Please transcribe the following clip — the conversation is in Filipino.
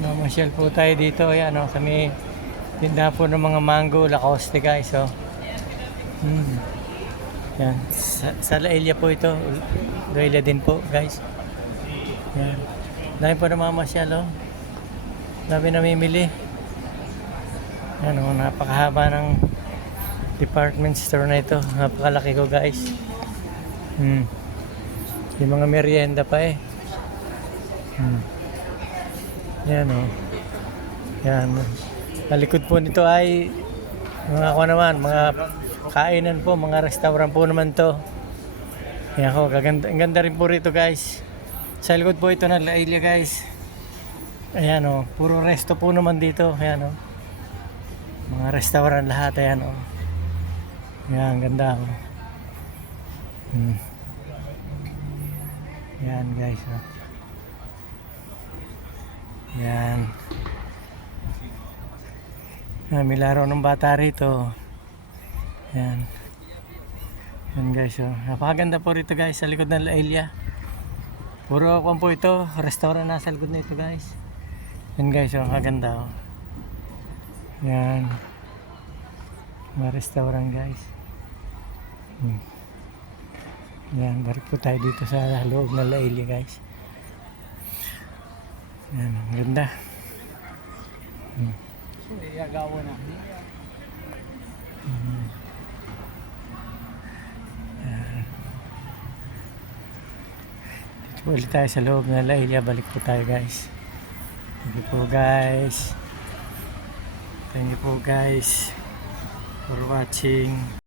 Namasyal po tayo dito. Ayan, oh, sa may tindahan po ng mga mango, Lacoste guys. Oh. Yan. Sa Laelia po ito. Laelia din po guys. Yan. Dahil po namamasyal. Oh. Dami namimili. Yan, oh, napakahaba ng department store na ito. Napakalaki ko guys. Yung mga merienda pa eh. Yan o. Yan. Talikod po nito ay mga ako naman, mga kainan po, mga restaurant po naman to. Yan ako, ang ganda rin po rito guys. Sa likod po ito ng Laelia guys. Ayan o, puro resto po naman dito. Ayan o. Mga restaurant lahat, ayan o. Yan, ganda o. Yan guys o. Yan. May laro ng bata rito. Yan. Yan guys oh. Napakaganda po rito guys sa likod ng Laelia. Puro kung po ito, restaurant nasa likod nito guys. Yan guys oh, kaganda oh. Yan. Mga restaurant guys. Yan, balik po tayo dito sa loob ng Laelia guys. Yan, ang ganda. Iyagawa na. Dito ulit tayo sa loob ng Laelia. Balik po tayo guys. Thank you po guys. Thank you po guys for watching.